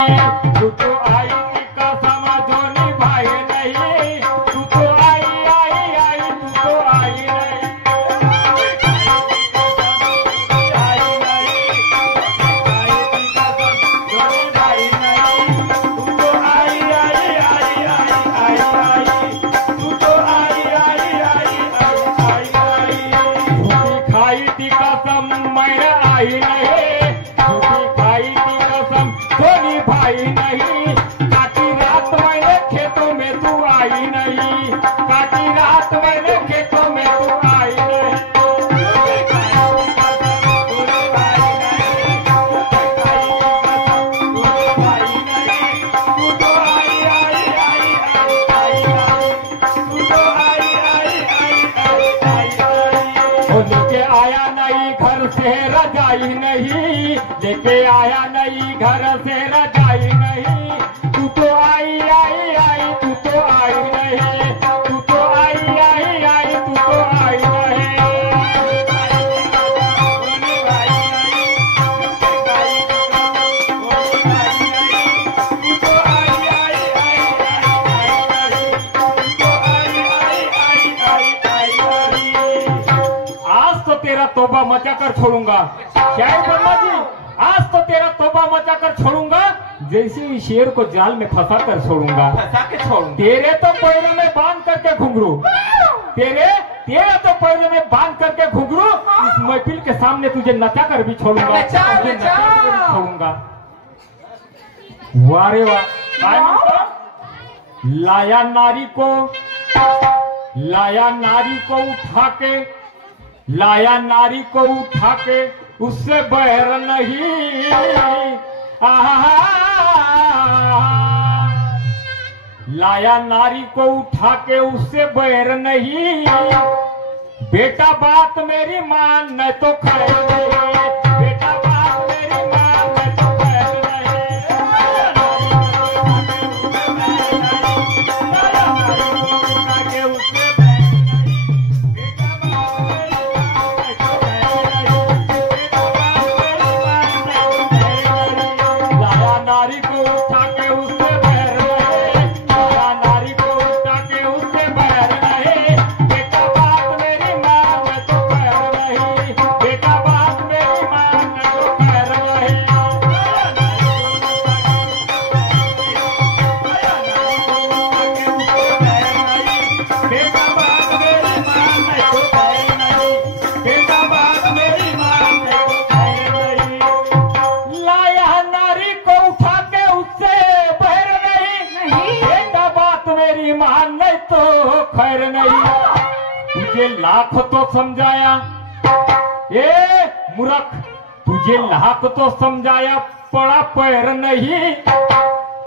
तू तो आई का समझो निभाए नहीं, तू तो आई आई आई तू तो आई नहीं, आई नहीं, तू तो आई आई आई आई आई, तू तो आई आई आई आई आई, खाई थी कसम मैं आई नहीं, खाई थी कसम थोड़ी भाई नहीं, काटी रात मैंने खेतों में तू आई नहीं, काटी रात मैंने खेतों में तू आई नहीं, तू तो आई आई आई आई आई, तू तो आई आई आई आई आई, लेके आया नहीं घर से रजाई नहीं, लेके आया नहीं घर से रजाई नहीं, तू तो आई आई आई तू तो आई नहीं, तू तो आई आई आई तू तो आई नहीं, तू तो आई आई आई, आज तो तेरा तौबा मचा कर छोड़ूंगा, शायद ब्रह्मा जी आज तो तेरा तौबा मचा कर छोड़ूंगा, जैसे ही शेर को जाल में फंसा कर छोड़ूंगा, फंसा के छोड़ूंगा। तेरे तो पैरों में बांध करके घुंघरू, तेरे तो पैरों में बांध करके घुंघरू, इस महफिल के सामने तुझे नचा कर भी छोड़ूंगा, तुझे नचा कर भी छोड़ूंगा। वाह रे वाह, काय म्हणतो? लाया नारी को उठा के, लाया नारी को उठा के उससे बैर नहीं, लाया नारी को उठा के उससे बैर नहीं, बेटा बात मेरी मान न तो खैर नहीं, बेटा बात मेरी मान न तो खैर नारी को उठा के उससे बैर रहे, लाया नारी को उठा के उससे बैर रहे, बेटा बात मेरी मान न तो खैर नहीं, बेटा बात मेरी मान न तो खैर नहीं, बेटा बात मेरी मान न तो खैर नहीं, बेटा बात मेरी मान न तो खैर नहीं, लाया नारी को उठा के उससे बैर नहीं, बेटा बात मेरी मान नहीं तो खैर नहीं, तुझे लाख तो समझाया ए मूर्ख, तुझे लाख तो समझाया पड़ा पैर नहीं,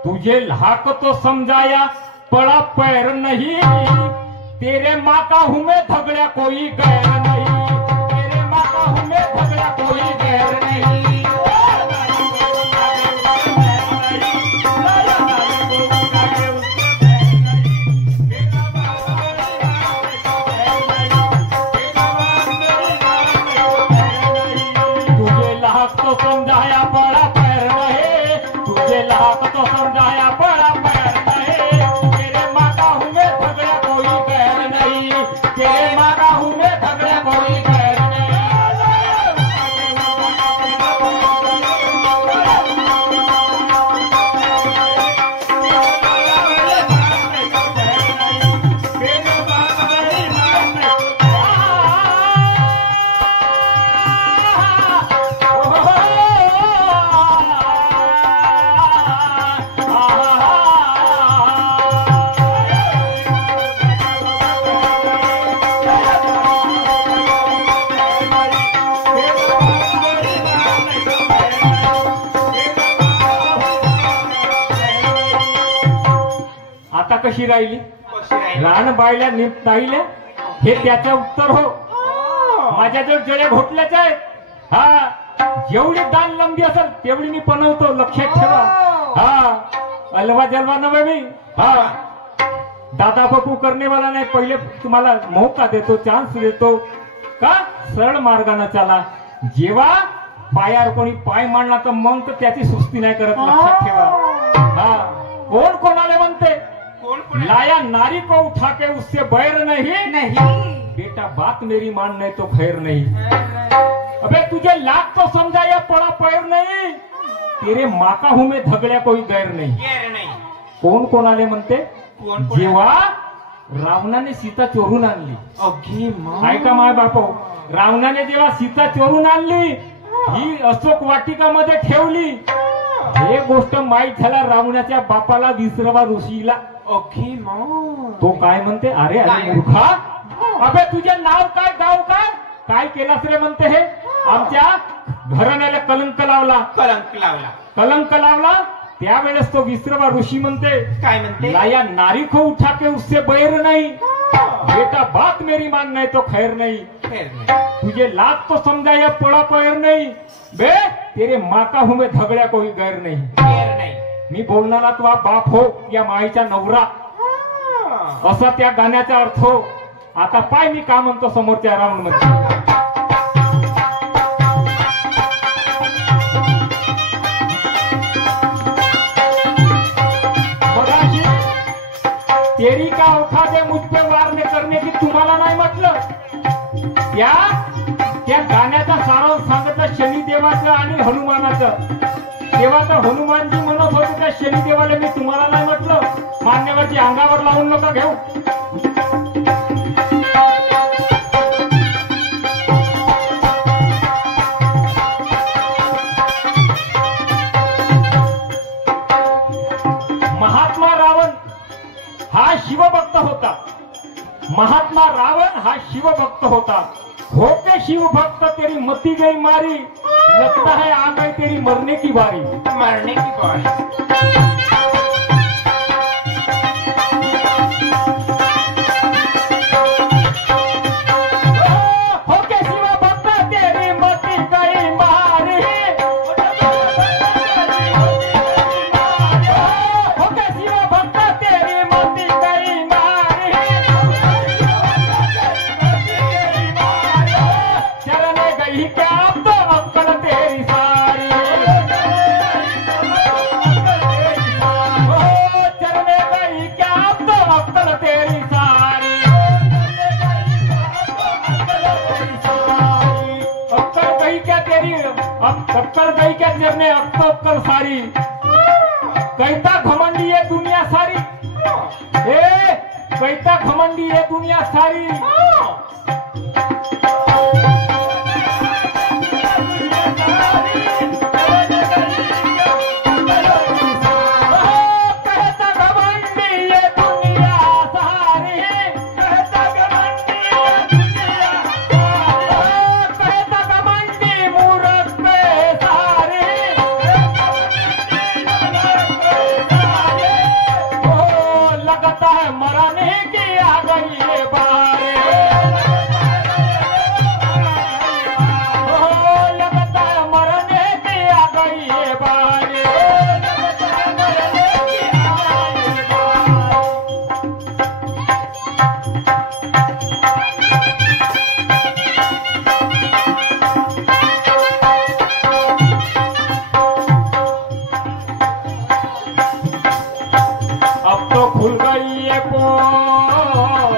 तुझे लाख तो समझाया पड़ा पैर नहीं, तेरे माँ का हूं मैं झगड़ा कोई गैर नहीं, तेरे माँ का हूं मैं झगड़ा कोई गैर नहीं, तो समझाया बड़ा पैर रहे, तुझे लाख तो समझाया बड़ा पैर रहे, तेरे माँ का हूँ मैं झगड़ा कोई गैर नहीं, तेरे माँ का हूँ मैं झगड़ा कोई गैर नहीं, आता कशी राहिली? रान बायल्या नीट राहिल्या, हे त्याचं उत्तर हो, माझ्याजवळ जळे घोटल्याच आहे, हा जेवढी दान लंबी असेल तेवढी मी बनवतो, लक्षात ठेवा, हा अलवा जलवा नव्हे मी, हा दादा बापू करनेवाला नाही, पहिले तुम्हाला मौका देतो, चान्स देतो का सरळ मार्गाने चाला, जेव्हा पायावर कोणी पाय मांडला तर मग तर त्याची सुस्ती नाही करत, लक्षात ठेवा। कौन कोणाले म्हणते? कौन कौन? लाया नारी को उठा के उससे बैर नहीं। नहीं बेटा बात मेरी मान नहीं तो खैर नहीं। अबे तुझे लाख तो समझा या पड़ा पैर नहीं, तेरे माँ का हूं मैं धगड्या कोई गैर नहीं। गैर नहीं। कोण कोणाले म्हणते? कोण कोण? जेव्हा रावणाने सीता चोरून आणली, अघे माँ ऐका माय बापो, रावणाने जेव्हा सीता चोरून आणली, ही अशोक वाटिकामध्ये ठेवली, हे गोष्ट माहीत झाला रावणाच्या बापाला विसरवा ऋषीला। अघे माँ तो काय म्हणते? अरे अरे काय? मूर्खा, अबे तुझे नाव काय, गाव काय केलास रे म्हणते? हे आमच्या घराण्याला कलंक लावला, कलंक लावला। कलंक लावला। त्यावेळेस तो विसरवा ऋषी म्हणते, काय म्हणते? लाया नारी को उठा के उससे बैर नहीं, बेटा बात मेरी मान नहीं तो खैर नहीं। खैर नहीं। तुझे लाख तो समझा या पड़ा पैर नहीं, बे तेरे माँ का हूं मैं धगड्या कोई गैर नहीं। गैर नहीं। मी बोलणारा तुझा बाप हो या माईचा नवरा, असा त्या गाण्याचा अर्थ हो। आता पाय मी का म्हणतो समोरच्या राऊंड मध्ये। मगाशी तेरी का औकात है मुझ पे वार करने की तुम्हाला नाही म्हटलं? त्या गाण्याचा सारांश सांगत शनिदेवाचं आणि हनुमानाचं। तेव्हा तर हनुमानजी म्हणत होते त्या शनिदेवाला मी तुम्हाला नाही म्हटलं, मान्यवरची अंगावर लावून नका घेऊ। महात्मा रावण हा शिवभक्त होता, महात्मा रावण हा शिवभक्त होता। होके शिवभक्त तेरी मती गई मारी, लगता है आ गई तेरी मरने की बारी। मरने की बारी। होके शिवभक्त तेरी मती गई मारी, होके शिवभक्त तेरी मती गई मारी, चरने गई क्या अब तो अक्कल तेरी सारी। चरने गई क्या अब तो अक्कल तेरी सारी। अक्कल गई क्या तेरी, अब अक्कल गई क्या चरने अब तो अक्कल सारी। कैता घमंडी है दुनिया सारी, ए कैता घमंडी है दुनिया सारी। मराने की आ गई ये बारे, लगता है मरने की आ गई ये बारे। अब तो खुल गई ये पोल,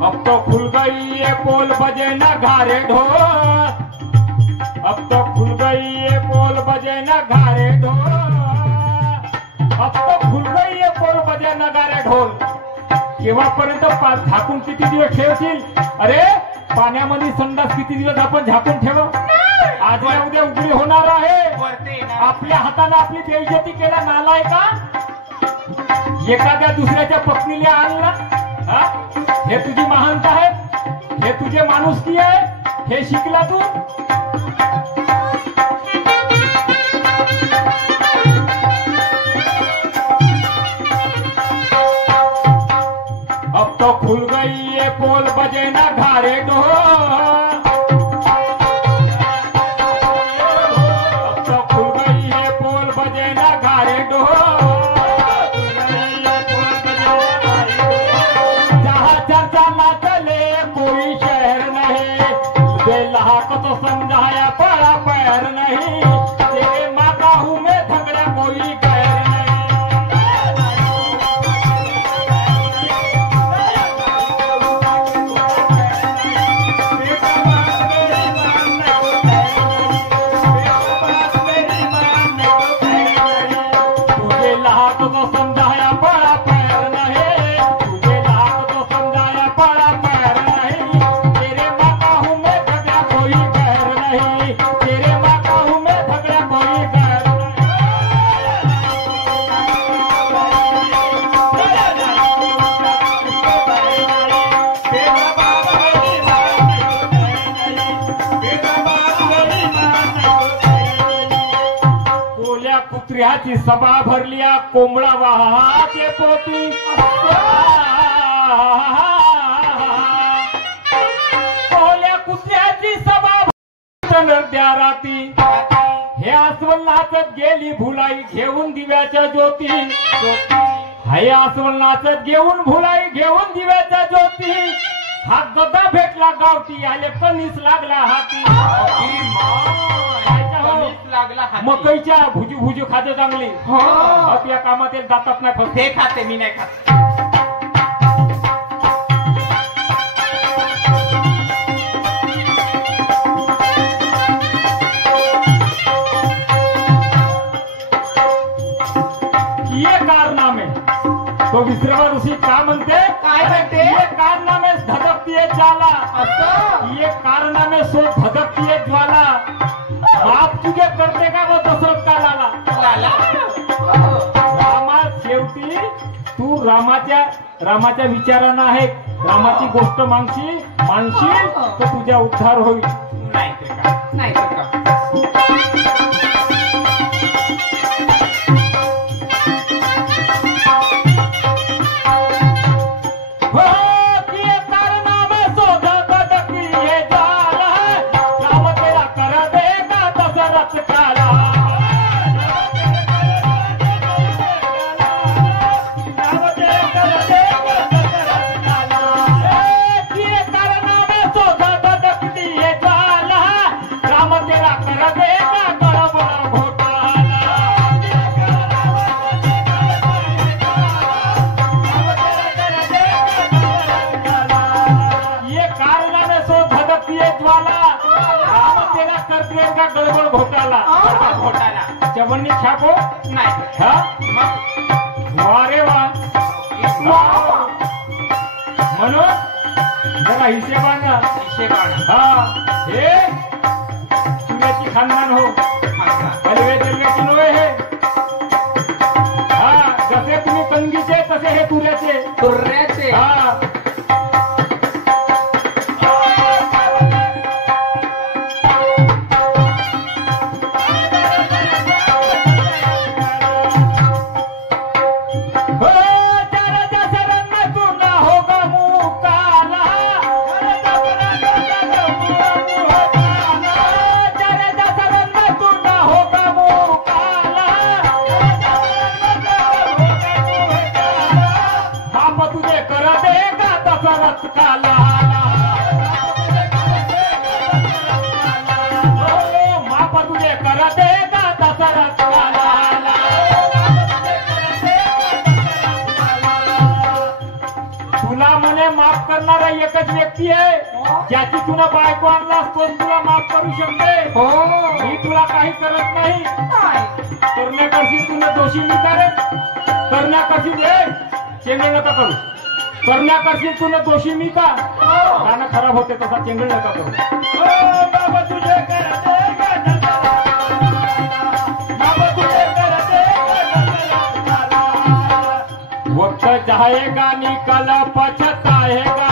अब तो खुल गई ये पोल बजे न घारे ढोल, अब तो खुल गई ये पोल बजे न घारे ढोल, अब तो खुल गई ये पोल बजे न घारे ढोल। केव्हापर्यंत झाकून किती दिवस ठेवशील? अरे पाण्यामध्ये संडास किती दिवस आपण झाकून ठेव? आज या उद्या उघडी होणार आहे। आपल्या हाताने आपली बेइज्जती केला नालाय का? एखाद्या दुसऱ्याच्या पत्नीला आणला, हे तुझी महानता आहे, हे तुझे माणुसकी आहे, हे शिकला तू? अब तो खुल गई ये पोल बजे ना घारे ढोल, अब तो खुल गई ये पोल बजे ना घारे ढोल, कुत्र्याची सभा भरली कोंबडा वाहते पोटी कोल्या कुत्र्याची सभा द्या राती हे अस्वल नाचत गेली भुलाई घेऊन दिव्याच्या ज्योती हे अस्वल नाचत घेऊन भुलाई घेऊन दिव्याच्या ज्योती हा गदा भेटला गावठी आले कणीस लागला हाती लागला हाती. मकईच्या भुजी भुजी खाते चांगली हो. या कामात एक जातात नाही फक्त ते खाते मी नाही खात. ये कारनामे तो विश्रवा ऋषी का म्हणते काय म्हणते? ये कारनामे धधकतीये ज्वाला असं? ये कारनामे सो धधकतीये ज्वाला बाप तुझे करते का वो दशरथ का लाला लाला? रामा शेवटी तू रामाच्या विचारानं आहे रामाची गोष्ट मानशील तर तुझा उद्धार होईल. नाही तर का? नाही तर का? हो ये कारनामे सो धधकतीये ज्वाला राम तेरा कर देगा दशरथ का लाला. गडबड घोटाला घोटाला चवन्नी छापो नाही तर हा मग वा रे वा म्हणून जरा हिशेबानं हिशेबानं. हा हे तुझ्याची खानदान हो अच्छा. हलवे जलव्याची नव्हे हे हा जसे तुम्ही कंगीचे तसे हे तुऱ्याचे तुर्याचे. हा माफ करणारा एकच व्यक्ती आहे ज्याची तुला बायको आणलास तो तुला माफ करू शकते. हो. मी तुला काही करत नाही करण्याकरशी तुला दोषी मी करेन करण्याकरशी चेंगळ नका करू करण्याकरशी तुला दोषी मी का गाणं खराब होते तसा चेंगळ नका करू. बाबा तुझे वक्त जाएगा निकल पछताएगा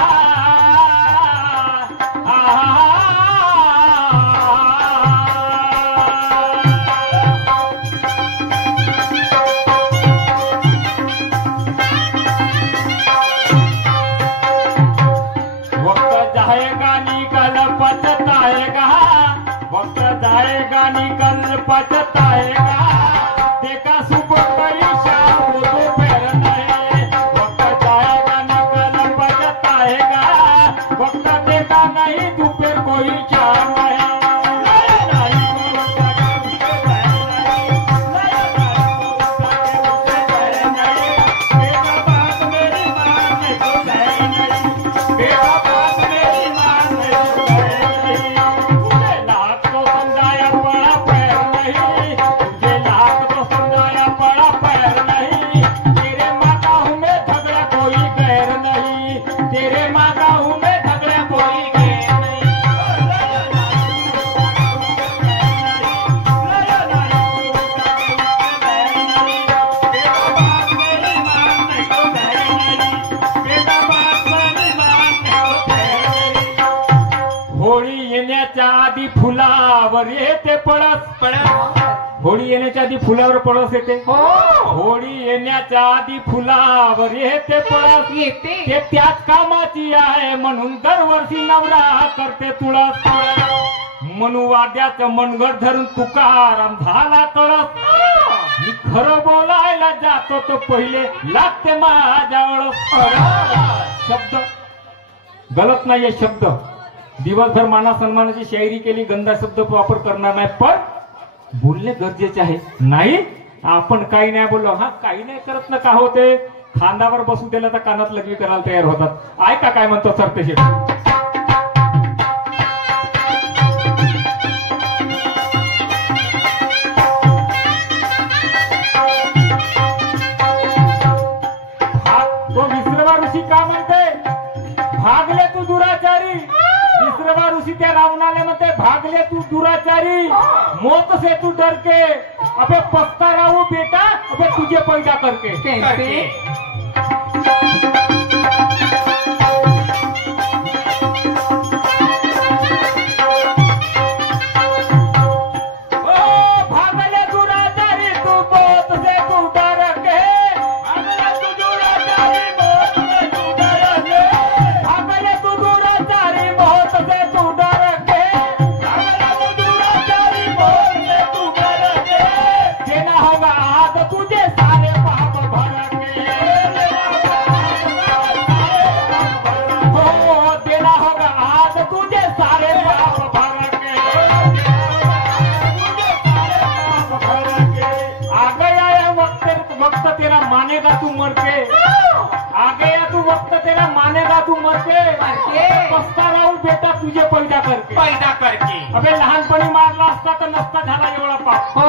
वक्त जाएगा निकल पछताएगा वक्त जाएगा निकल पछताएगा देखा सुबह कई शाम दोपहर नहीं वक्त जाएगा निकल पछताएगा वक्त देखा नहीं दोपहर कोई शाम नहीं. होळी येण्याच्या आधी फुलावर येते पळस होळी येण्याच्या आधी फुलावर पळस येते. हो होळी येण्याच्या आधी फुलावर येते पळस. येते ते त्याच कामाची आहे म्हणून दरवर्षी नवरा करते तुळस. मनुवाद्याचं मनगड धरून तुकाराम झाला कळस. मी खरं बोलायला जातो तो पहिले लागते माझ्या ओळख. शब्द गलत नाहीये. शब्द दिवसभर माना सन्मानाची शायरी केली, गंदा शब्द वापर करणार नाही, पण बोलणे गरजेचे आहे. नाही आपण काही नाही बोललो, हा काही नाही करत ना का होते. खांद्यावर बसू दिलं तर कानात लघवी करायला तयार होतात. ऐका काय म्हणतो सरतेशेठ. तो विसर्वा ऋषी का म्हणते भागले तू दुराचारी. विसर्वा ऋषी त्या रावणाले म्हणते भागले तू दुराचारी, मौत से तू डर के अबे पछता राहू बेटा, अबे तुझे पैदा करके. कैसे भागले दुराचारी तू मौत से तू डर के. भागले तू दुराचारी मौत से तू डर के. भागले तू दुराचारी मौत से तू डर के. भागले तू दुराचारी मौत से तू डर के. देना होगा आज तुझे सारे पाप भर के. हो देना होगा आज तुझे सारे पाप भर के. आ गया है वक्त तेरा मानेगा तू मर के. आ गया तू वक्त तेरा मानेगा तू मर के. पछता राहू बेटा तुझे पैदा करके. पैदा करके अबे लहानपणी मारला असता तर नसता झाला एवढा पाप. हो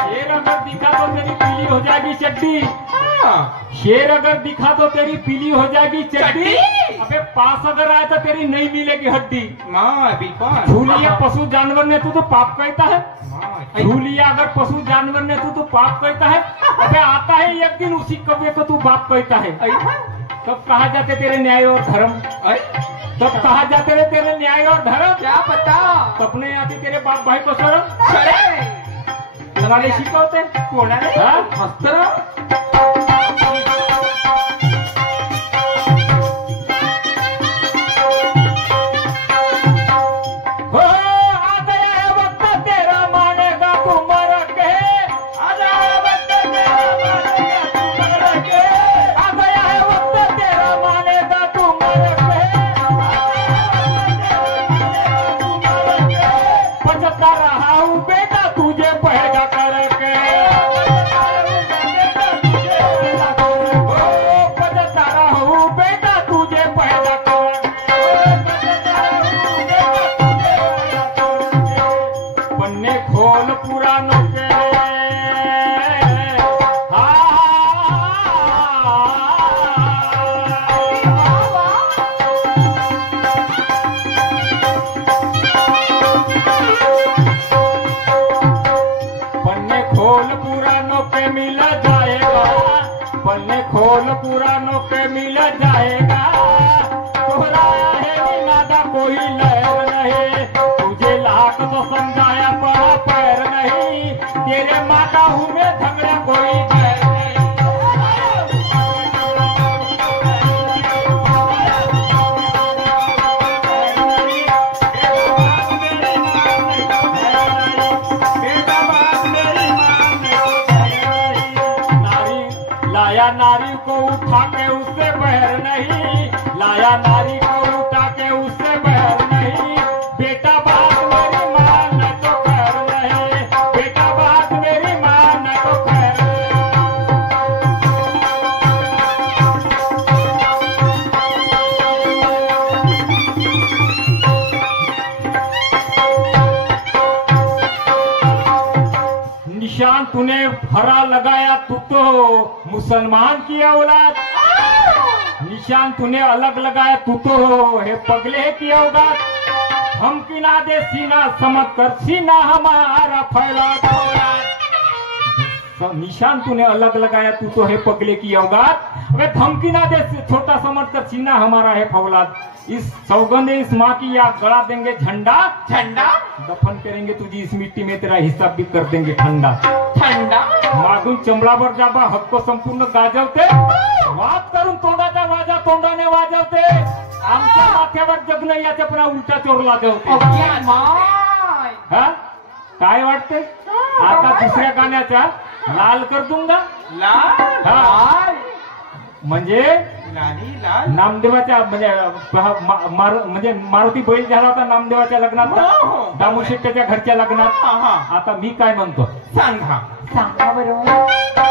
शेर अगर दिखा तो तेरी पीली हो जाएगी चड्डी. शेर अगर दिखा तो तेरी पीली हो जाएगी चड्डी. अबे पास अगर आए तो तेरी नहीं मिलेगी हड्डी. माँ बिल्कुल झूलिया पशु जानवर ने तू तो पाप कहता है. झूलिया अगर पशु जानवर ने तू तो पाप कहता है. अबे आता है एक दिन उसी कव्य को तू बाप कहता है. तब कहा जाते तेरे न्याय और धर्म. तब कहा जाते रे तेरे न्याय और धर्म. क्या पता सपने आते तेरे बाप भाई को शर्म. खरे लगाने शिकवते कोणाने हा? मस्त ना. हो आ गया है वक्त तेरा मानेगा तू मर के. आ गया है वक्त तेरा मानेगा तू मर के. आ गया है वक्त तेरा मानेगा तू मर के. पछता रहा हूँ बेटा तुझे पैदा करके. पछता रहा हूँ बेटा तुझे पैदा पन्ने खोल पुरानों के. पन्ने खोल पुरानों के मिल जाएगा. पन्ने खोल पुरानों के मिल जाएगा. तोहरा है नादा कोई लहर नहीं. तुझे लाख तो समझाया पड़ा पैर नहीं. तेरे माता हूँ मैं झगड़ा कोई गैर नहीं. नारी लाया नारी को उठा के उससे बहर नहीं. लाया नारी को उठा के उससे बहर नहीं. बेटा बात मेरी मान न तो खैर नहीं. बेटा बात मेरी मान न तो खैर निशान तूने हरा लगाया तू तो मुसलमान की औलाद. निशान तूने अलग लगाया तू तो है पगले की औलाद. हम किना दे सीना समझ कर सीना हमारा फैला. निशान तूने अलग लगाया, तू तो है पगले की औगात। अबे धमकी ना दे, छोटा समझकर सीना हमारा है फौलाद। इस सौगंध है इस माँ की, या गड़ा देंगे झंडा, झंडा दफन करेंगे तुझी इस मिट्टी में, तेरा हिसाब भी कर देंगे ठंडा। थंडा मागून चमडावर जाबा हक्क संपूर्ण गाजवते, वाद करून तोंडाचा वाजा तोंडाने वाजवते, आमच्या माथ्यावर जगणं याच्या पण उलटा चोर लाजवते। अगदी माय हा काय वाटते आता दुसऱ्या गाण्याचा लाल कर दूंगा। लाल हा. लाल म्हणजे लाली लाल नामदेवाच्या म्हणजे मारुती बैल झाला होता नामदेवाच्या लग्नात, हो, हो. दामू शेट्टीच्या घरच्या लग्नात। हा, हा. आता मी काय म्हणतो सांगा सांगा बरोबर